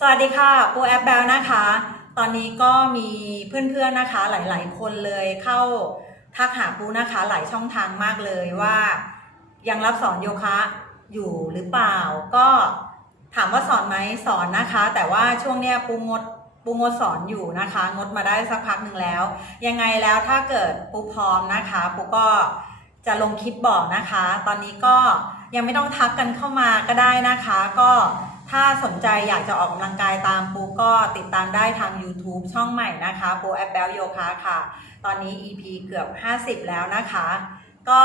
สวัสดีค่ะปูแอปแบลนะคะ ตอนนี้ก็มีเพื่อนๆนะคะหลายๆ คนเลยเข้าทักหาปูนะคะหลายช่องทางมากเลยว่า ยังรับสอนโยคะอยู่หรือเปล่า ก็ถามว่าสอนไหมสอนนะคะ แต่ว่าช่วงเนี้ยปูงดปูงดสอนอยู่นะคะ งดมาได้สักพักหนึ่งแล้ว ยังไงแล้วถ้าเกิดปูพร้อมนะคะปูก็ จะลงคลิปบอกนะคะ ตอนนี้ก็ยังไม่ต้องทักกันเข้ามาก็ได้นะคะ ก็ถ้าสนใจอยากจะออกกำลังกายตามปูก็ติดตามได้ทาง YouTube ช่องใหม่นะคะปูแอปเบลโยคะค่ะ ตอนนี้ EP เกือบ 50 แล้วนะคะ ก็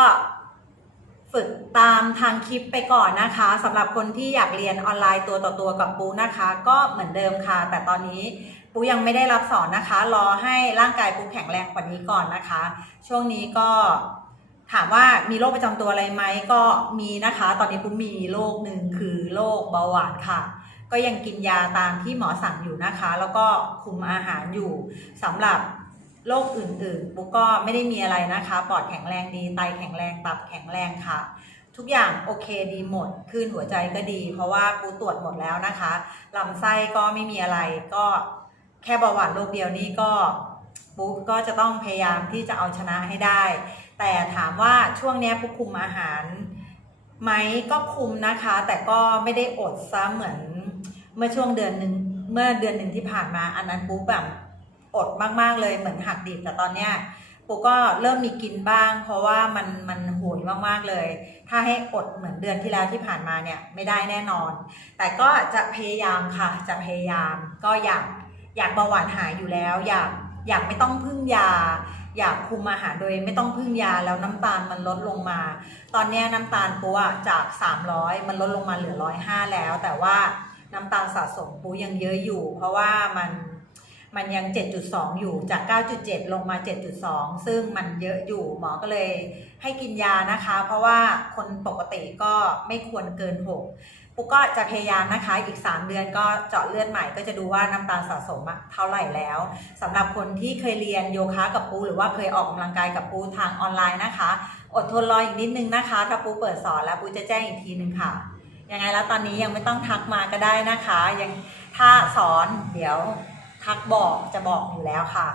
ฝึกตามทางคลิปไปก่อนนะคะสำหรับคนที่อยากเรียนออนไลน์ตัวต่อตัวกับปูนะคะ ก็เหมือนเดิมค่ะ แต่ตอนนี้ปูยังไม่ได้รับสอนนะคะ รอให้ร่างกายปูแข็งแรงกว่านี้ก่อนนะคะ ช่วงนี้ก็ ถามว่ามีโรคประจำตัวอะไรไหมก็มีนะคะ ตอนนี้ปูมีโรคหนึ่งคือโรคเบาหวานค่ะ ก็ยังกินยาตามที่หมอสั่งอยู่นะคะ แล้วก็คุมอาหารอยู่สำหรับโรคอื่นๆปุ๊กก็ไม่ได้มีอะไรนะคะ ปอดแข็งแรงดีไตแข็งแรงตับแข็งแรงค่ะ ทุกอย่างโอเคดีหมดคลื่นหัวใจก็ดี เพราะว่าปูตรวจหมดแล้วนะคะลำไส้ก็ไม่มีอะไรก็แค่เบาหวานโรคเดียวนี่ก็ ปูก็จะต้องพยายามที่จะเอาชนะให้ได้ แต่ถามว่าช่วงนี้ยปูคุมอาหารไหมก็คุมนะคะ แต่ก็ไม่ได้อดซะเหมือนเมื่อช่วงเดือนหนึ่งเมื่อเดือนหนึ่งที่ผ่านมาอันนั้นปุ๊บแบบอดมากๆเลยเหมือนหักดิบแต่ตอนเนี้ยปุ๊ก็เริ่มมีกินบ้าง เพราะว่ามันมันโหยมากๆเลย ถ้าให้อดเหมือนเดือนที่แล้วที่ผ่านมาเนี่ยไม่ได้แน่นอน แต่ก็จะพยายามค่ะจะพยายามก็อยากอยากเบาหวานหายอยู่แล้ว อยาก อยากไม่ต้องพึ่งยา อยากคุมอาหารโดยไม่ต้องพึ่งยาแล้วน้ำตาลมันลดลงมา ตอนนี้น้ำตาลปูอะจาก 300 มันลดลงมาเหลือ105แล้ว แต่ว่าน้ำตาลสะสมปูยังเยอะอยู่ เพราะว่ามัน มันยัง 7.2 อยู่จาก 9.7 ลงมา 7.2 ซึ่งมันเยอะอยู่หมอก็เลยให้กินยานะคะ เพราะว่าคนปกติก็ไม่ควรเกิน 6ปูก็จะพยายามนะคะ อีก 3 เดือนก็เจาะเลือดใหม่ก็จะดูว่าน้ำตาลสะสมเท่าไหร่แล้ว สำหรับคนที่เคยเรียนโยคะกับปู หรือว่าเคยออกกำลังกายกับปูทางออนไลน์นะคะ อดทนรออีกนิดนึงนะคะ ถ้าปูเปิดสอนแล้วปูจะแจ้งอีกทีนึงค่ะ ยังไงแล้วตอนนี้ยังไม่ต้องทักมาก็ได้นะคะ ยังถ้าสอนเดี๋ยว ทักบอกจะบอกอยู่แล้วค่ะ